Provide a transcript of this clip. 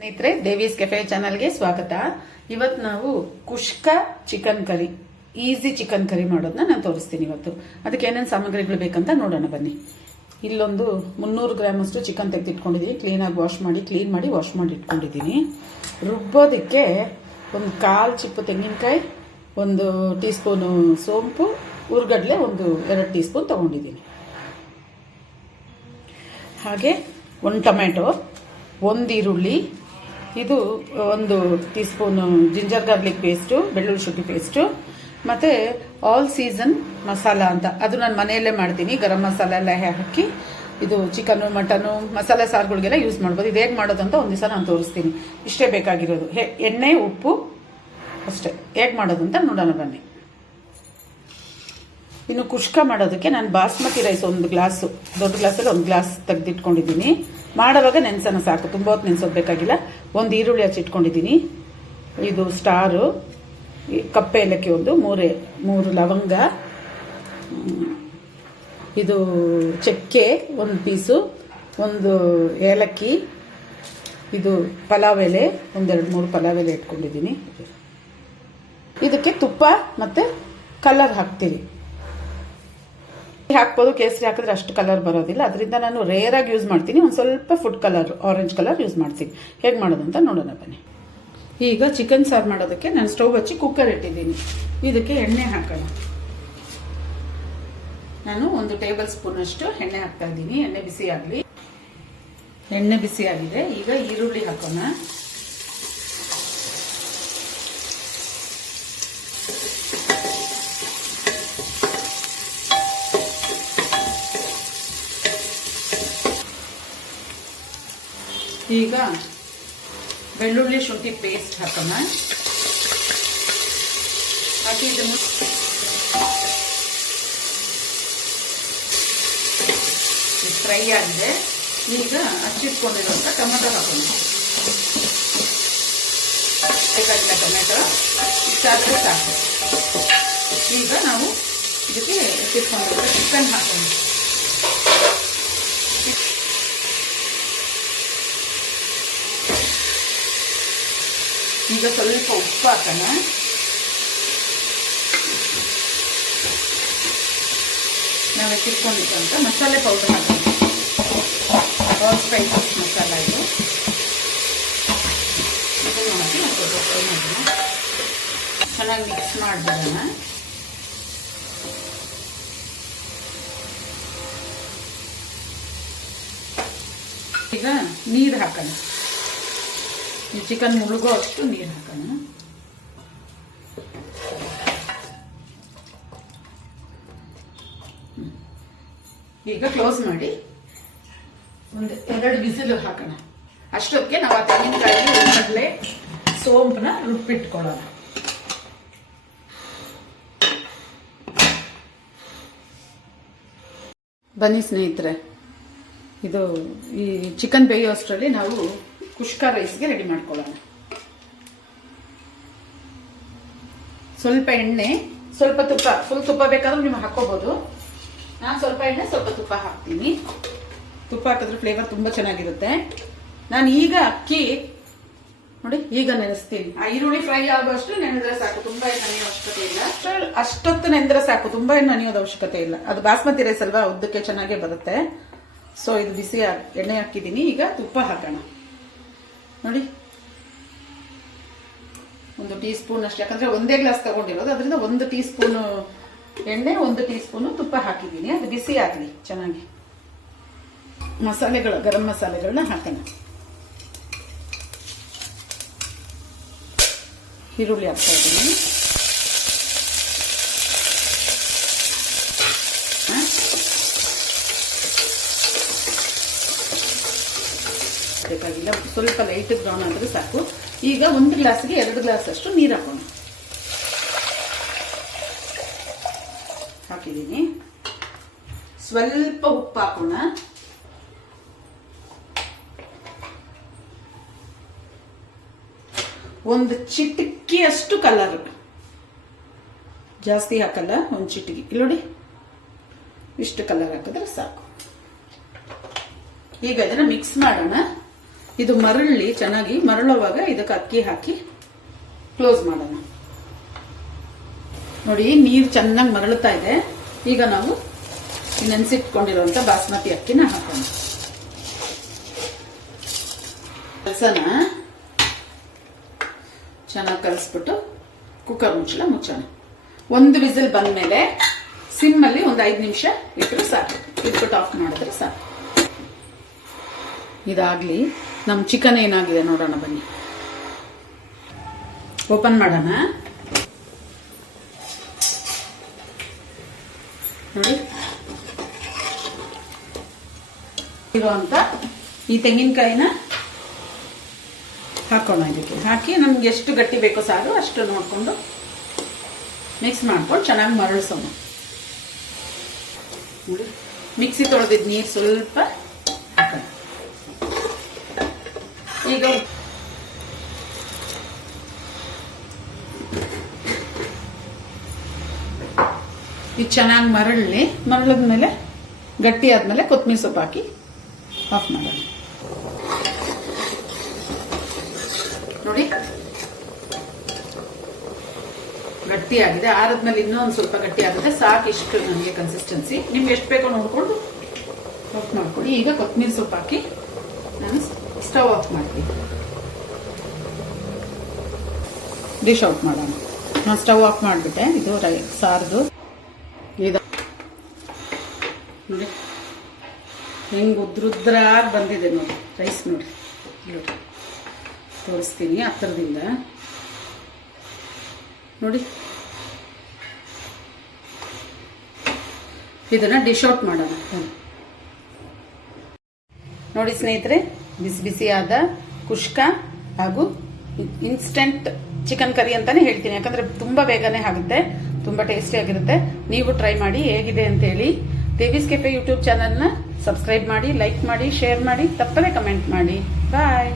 ಸ್ನೇಹಿತರೆ, ದೇವೀಸ್ ಕೆಫೆ ಚಾನಲ್ಗೆ ಸ್ವಾಗತ. ಇವತ್ತು ನಾವು kushka chicken curry, easy chicken curry ಮಾಡೋದನ್ನ ನಾನು ತೋರಿಸ್ತೀನಿ. ಇವತ್ತು ಅದಕ್ಕೆ ಏನೇನು ಸಾಮಗ್ರಿಗಳು ಬೇಕಂತ ನೋಡೋಣ ಬನ್ನಿ. ಇಲ್ಲೊಂದು 300 ಗ್ರಾಮ್ ಅಷ್ಟು ಚಿಕನ್ ತೆಗೆದಿಟ್ಕೊಂಡಿದ್ದೀನಿ. ಕ್ಲೀನಾಗಿ ಕ್ಲೀನ್ ಮಾಡಿ ವಾಶ್ ಮಾಡಿ ಇಟ್ಕೊಂಡಿದ್ದೀನಿ. ರುಬ್ಬೋದಕ್ಕೆ ಒಂದು 1/4 ಚಿಪ್ಪು ತೆಂಗಿನಕಾಯಿ, 1 ಟೀ ಸ್ಪೂನು ಸೋಂಪು, ಉರ್ಗಡ್ಲೆ 2 ಟೀ ಸ್ಪೂನ್ ತಗೊಂಡಿದ್ದೀನಿ. ಹಾಗೆ 1 ಟೊಮೆಟೊ, 1 ಈರುಳ್ಳಿ, ಇದು 1 tea spoon ginger garlic paste, ಬೆಳ್ಳುಳ್ಳಿ ಶುಂಠಿ ಪೇಸ್ಟು, ಮತ್ತು ಆಲ್ ಸೀಸನ್ ಮಸಾಲ ಅಂತ ಅದು ನಾನು ಮನೆಯಲ್ಲೇ ಮಾಡ್ತೀನಿ. ಗರಂ ಮಸಾಲ ಎಲ್ಲ ಹಾಕಿ ಇದು ಚಿಕನ್ನು ಮಟನು ಮಸಾಲೆ ಸಾರುಗಳಿಗೆಲ್ಲ ಯೂಸ್ ಮಾಡ್ಬೋದು. ಇದು ಹೇಗೆ ಮಾಡೋದು ಅಂತ ಒಂದು ದಿವಸ ನಾನು ತೋರಿಸ್ತೀನಿ. ಇಷ್ಟೇ ಬೇಕಾಗಿರೋದು, ಎಣ್ಣೆ, ಉಪ್ಪು ಅಷ್ಟೇ. ಹೇಗೆ ಮಾಡೋದು ಅಂತ ನೋಡೋಣ ಬನ್ನಿ. ಇನ್ನು ಕುಷ್ಕ ಮಾಡೋದಕ್ಕೆ ನಾನು ಬಾಸ್ಮತಿ ರೈಸ್ 1 ಗ್ಲಾಸು, ದೊಡ್ಡ ಗ್ಲಾಸಲ್ಲಿ 1 ಗ್ಲಾಸ್ ತೆಗೆದಿಟ್ಕೊಂಡಿದ್ದೀನಿ. ಮಾಡೋವಾಗ ನೆನೆಸೋಣ ಸಾಕು, ತುಂಬ ಹೊತ್ತು ನೆನೆಸೋದು ಬೇಕಾಗಿಲ್ಲ. 1 ಈರುಳ್ಳಿ ಹಚ್ಚಿಟ್ಕೊಂಡಿದ್ದೀನಿ. ಇದು ಸ್ಟಾರು, ಕಪ್ಪೆ ಏಲಕ್ಕಿ 3 ಲವಂಗ, ಇದು ಚಕ್ಕೆ 1 ಪೀಸು, 1 ಏಲಕ್ಕಿ, ಇದು ಪಲಾವ್ ಎಲೆ 1-2-3 ಪಲಾವ್ ಎಲೆ ಇಟ್ಕೊಂಡಿದ್ದೀನಿ. ಇದಕ್ಕೆ ತುಪ್ಪ ಮತ್ತು ಕಲರ್ ಹಾಕ್ತೀವಿ. ಹಾಕ್ಬೋದು, ಕೇಸರಿ ಹಾಕಿದ್ರೆ ಅಷ್ಟು ಕಲರ್ ಬರೋದಿಲ್ಲ. ಅದರಿಂದ ನಾನು ರೇರ್ ಆಗಿ ಯೂಸ್ ಮಾಡ್ತೀನಿ. ಒಂದು ಸ್ವಲ್ಪ food colour, orange colour use ಮಾಡ್ತೀನಿ. ಹೇಗೆ ಮಾಡೋದು ಅಂತ ನೋಡೋಣ ಬನ್ನಿ. ಈಗ ಚಿಕನ್ ಸಾರು ಮಾಡೋದಕ್ಕೆ ನಾನು ಸ್ಟವ್ ಹಚ್ಚಿ ಕುಕ್ಕರ್ ಇಟ್ಟಿದ್ದೀನಿ. ಇದಕ್ಕೆ ಎಣ್ಣೆ ಹಾಕೋಣ. ನಾನು 1 ಟೇಬಲ್ ಸ್ಪೂನ್ ಅಷ್ಟು ಎಣ್ಣೆ ಹಾಕ್ತಾ ಇದ್ದೀನಿ. ಎಣ್ಣೆ ಬಿಸಿ ಆಗಲಿ. ಎಣ್ಣೆ ಬಿಸಿ ಆಗಿದೆ. ಈಗ ಈರುಳ್ಳಿ ಹಾಕೋಣ. ಈಗ ಬೆಳ್ಳುಳ್ಳಿ ಶುಂಠಿ ಪೇಸ್ಟ್ ಹಾಕೋಣ. ಹಾಕಿ ಇದನ್ನು ಫ್ರೈ ಆಗಿದೆ. ಈಗ ಹಚ್ಚಿಟ್ಕೊಂಡಿರುವಂಥ ಟೊಮೆಟೊ ಹಾಕೋಣ. ಬೇಕಾಗಿಲ್ಲ ಟೊಮೆಟೊ, ಇಷ್ಟಾದರೆ ಸಾಕು. ಈಗ ನಾವು ಇದಕ್ಕೆ ಹಚ್ಚಿಟ್ಕೊಂಡಿರೋ ಚಿಕನ್ ಹಾಕೋಣ. ಈಗ ಸ್ವಲ್ಪ ಉಪ್ಪು ಹಾಕೋಣ. ನಾವು ಎತ್ತಿಟ್ಕೊಂಡಿದ್ದಂಥ ಮಸಾಲೆ ಪೌಡರ್ ಹಾಕೋಣ. ಆಲ್ ಸ್ಪೈಸಸ್ ಮಸಾಲ ಇದು. ಇದನ್ನು ಹಾಕಿ ಸ್ವಲ್ಪ ಫ್ರೈ ಮಾಡೋಣ. ಚೆನ್ನಾಗಿ ಮಿಕ್ಸ್ ಮಾಡಿಬಿಡೋಣ. ಈಗ ನೀರು ಹಾಕೋಣ. ಈ ಚಿಕನ್ ಮುಳುಗೋ ಅಷ್ಟು ನೀರು ಹಾಕೋಣ. ಈಗ ಕ್ಲೋಸ್ ಮಾಡಿ 1-2 ವಿಸಿಲ್ ಹಾಕೋಣ. ಅಷ್ಟೊತ್ತಿಗೆ ನಾವು ಆ ತೆಂಗಿನಕಾಯಿ, ಉಳ್ಳಾಗಡ್ಲೆ, ಸೋಂಪನ್ನ ರುಬ್ಬಿಟ್ಕೊಳ್ಳೋಣ. ಬನ್ನಿ ಸ್ನೇಹಿತರೆ, ಇದು ಈ ಚಿಕನ್ ಬೇಯೋ ಅಷ್ಟರಲ್ಲಿ ನಾವು ಕುಷ್ಕ ರೈಸ್ಗೆ ರೆಡಿ ಮಾಡ್ಕೊಳ್ಳೋಣ. ಸ್ವಲ್ಪ ಎಣ್ಣೆ, ಸ್ವಲ್ಪ ತುಪ್ಪ, ಫುಲ್ ತುಪ್ಪ ಬೇಕಾದ್ರೂ ನೀವು ಹಾಕೋಬಹುದು. ನಾನು ಸ್ವಲ್ಪ ಎಣ್ಣೆ ಸ್ವಲ್ಪ ತುಪ್ಪ ಹಾಕ್ತೀನಿ. ತುಪ್ಪ ಹಾಕಿದ್ರೆ ಫ್ಲೇವರ್ ತುಂಬಾ ಚೆನ್ನಾಗಿರುತ್ತೆ. ನಾನು ಈಗ ಅಕ್ಕಿ ನೋಡಿ ಈಗ ನೆನೆಸ್ತೀನಿ. ಆ ಈರುಳ್ಳಿ ಫ್ರೈ ಆಗೋಷ್ಟು ನೆನೆದ್ರೆ ಸಾಕು, ತುಂಬಾ ಏನು ನೆನೆಯೋ ಅವಶ್ಯಕತೆ ಇಲ್ಲ. ಅಷ್ಟೊತ್ತು ನೆನೆದ್ರೆ ಸಾಕು, ತುಂಬಾ ಏನು ನೆನೆಯೋದು ಅವಶ್ಯಕತೆ ಇಲ್ಲ. ಅದು ಬಾಸ್ಮತಿ ರೈಸ್ ಅಲ್ವಾ, ಉದ್ದಕ್ಕೆ ಚೆನ್ನಾಗೇ ಬರುತ್ತೆ. ಸೊ ಇದು ಬಿಸಿ ಎಣ್ಣೆ ಹಾಕಿದ್ದೀನಿ. ಈಗ ತುಪ್ಪ ಹಾಕೋಣ. ನೋಡಿ 1 ಟೀ ಸ್ಪೂನ್ ಅಷ್ಟು, ಯಾಕಂದ್ರೆ 1 ಗ್ಲಾಸ್ ತಗೊಂಡಿರೋದು, ಅದರಿಂದ 1 ಟೀ ಸ್ಪೂನು ಎಣ್ಣೆ, 1 ಟೀ ಸ್ಪೂನು ತುಪ್ಪ ಹಾಕಿದ್ದೀನಿ. ಅದು ಬಿಸಿ ಆಗಲಿ ಚೆನ್ನಾಗಿ. ಮಸಾಲೆಗಳು, ಗರಂ ಮಸಾಲೆಗಳನ್ನ ಹಾಕೋಣ. ಈರುಳ್ಳಿ ಹಾಕ್ತಾ ಇದ್ದೀನಿ. ಬೇಕಾಗಿಲ್ಲ, ಸ್ವಲ್ಪ ಲೈಟ್ ಬ್ರೌನ್ ಆದರೆ ಸಾಕು. ಈಗ 1 ಗ್ಲಾಸ್ಗೆ 2 ಗ್ಲಾಸ್ ಅಷ್ಟು ನೀರು ಹಾಕೋಣ. ಹಾಕಿದ್ದೀನಿ. ಸ್ವಲ್ಪ ಉಪ್ಪು ಹಾಕೋಣ. ಒಂದು ಚಿಟಿಕೆಯಷ್ಟು ಕಲರ್, ಜಾಸ್ತಿ ಹಾಕಲ್ಲ, 1 ಚಿಟಿಕೆ. ಇಲ್ಲಿ ನೋಡಿ, ಇಷ್ಟು ಕಲರ್ ಹಾಕಿದ್ರೆ ಸಾಕು. ಈಗ ಇದನ್ನ ಮಿಕ್ಸ್ ಮಾಡೋಣ. ಇದು ಮರಳಿ ಚೆನ್ನಾಗಿ ಮರಳುವಾಗ ಇದಕ್ಕೆ ಅಕ್ಕಿ ಹಾಕಿ ಕ್ಲೋಸ್ ಮಾಡೋಣ. ನೋಡಿ ನೀರು ಚೆನ್ನಾಗಿ ಮರಳುತ್ತಾ ಇದೆ. ಈಗ ನಾವು ನೆನೆಸಿಟ್ಕೊಂಡಿರುವಂತ ಬಾಸ್ಮತಿ ಅಕ್ಕಿನ ಹಾಕೋಣ. ಕಲಸನ ಚೆನ್ನಾಗಿ ಕಲಸ್ಬಿಟ್ಟು ಕುಕ್ಕರ್ ಮುಚ್ಚೋಣ. 1 ವಿಸಿಲ್ ಬಂದ್ಮೇಲೆ ಸಿಮ್ ಅಲ್ಲಿ ಒಂದು 5 ನಿಮಿಷ ಇಟ್ಟರೆ ಸಾಕು. ಇಟ್ಬಿಟ್ಟು ಆಫ್ ಮಾಡಿದ್ರೆ ಸಾಕು. ಇದಾಗ್ಲಿ. ನಮ್ ಚಿಕನ್ ಏನಾಗಿದೆ ನೋಡೋಣ ಬನ್ನಿ. ಓಪನ್ ಮಾಡೋಣ. ನೋಡಿ ಇರುವಂತ ಈ ತೆಂಗಿನಕಾಯಿನ ಹಾಕೋಣ. ಇದಕ್ಕೆ ಹಾಕಿ ನಮ್ಗೆ ಎಷ್ಟು ಗಟ್ಟಿ ಬೇಕೋ ಸಾರು ಅಷ್ಟು ನೋಡ್ಕೊಂಡು ಮಿಕ್ಸ್ ಮಾಡ್ಕೊಂಡು ಚೆನ್ನಾಗಿ ಮರಳಿಸೋಣ. ಮಿಕ್ಸಿ ತೊಳೆದಿದ್ ನೀರು ಸ್ವಲ್ಪ ಹಾಕೋಣ. ಈಗ ಇದು ಚೆನ್ನಾಗಿ ಮರಳಿದ್ಮೇಲೆ ಗಟ್ಟಿ ಆದ್ಮೇಲೆ ಕೊತ್ತಂಬರಿ ಸೊಪ್ಪು ಹಾಕಿ ಆಫ್ ಮಾಡೋಣ. ನೋಡಿ ಗಟ್ಟಿ ಆಗಿದೆ. ಆರದ್ಮೇಲೆ ಇನ್ನೊಂದು ಸ್ವಲ್ಪ ಗಟ್ಟಿ ಆಗುತ್ತೆ. ಸಾಕು ಇಷ್ಟು ನನಗೆ ಕನ್ಸಿಸ್ಟೆನ್ಸಿ. ನಿಮ್ಗೆ ಎಷ್ಟು ಬೇಕೋ ನೋಡ್ಕೊಂಡು ಆಫ್ ಮಾಡ್ಕೊಳ್ಳಿ. ಈಗ ಕೊತ್ತಂಬರಿ ಸೊಪ್ಪು ಹಾಕಿ ನಾನು ಸ್ಟವ್ ಆಫ್ ಮಾಡ್ತೀನಿ. ಡಿಶ್ ಔಟ್ ಮಾಡೋಣ. ನಾನು ಸ್ಟವ್ ಆಫ್ ಮಾಡಿಬಿಟ್ಟೆ. ಇದು ಸಾರದು ಇದು ನೋಡಿ ಹೆಂಗೆ ಉದ್ರುದ್ರಾಗಿ ಬಂದಿದೆ ನೋಡಿ ರೈಸ್. ನೋಡಿ ತೋರಿಸ್ತೀನಿ ಹತ್ತಿರದಿಂದ. ನೋಡಿ ಇದನ್ನ ಡಿಶ್ ಔಟ್ ಮಾಡೋಣ. ನೋಡಿ ಸ್ನೇಹಿತರೆ, ಬಿಸಿ ಬಿಸಿಯಾದ ಕುಷ್ಕ ಹಾಗೂ ಇನ್ಸ್ಟೆಂಟ್ ಚಿಕನ್ ಕರಿ ಅಂತಾನೆ ಹೇಳ್ತೀನಿ. ಯಾಕಂದ್ರೆ ತುಂಬಾ ಬೇಗನೆ ಆಗುತ್ತೆ, ತುಂಬಾ ಟೇಸ್ಟಿ ಆಗಿರುತ್ತೆ. ನೀವು ಟ್ರೈ ಮಾಡಿ ಹೇಗಿದೆ ಅಂತ ಹೇಳಿ. ದೇವೀಸ್ ಕೆಫೆ ಯೂಟ್ಯೂಬ್ ಚಾನಲ್ನ ಸಬ್ಸ್ಕ್ರೈಬ್ ಮಾಡಿ, ಲೈಕ್ ಮಾಡಿ, ಶೇರ್ ಮಾಡಿ, ತಪ್ಪದೆ ಕಮೆಂಟ್ ಮಾಡಿ. ಬಾಯ್.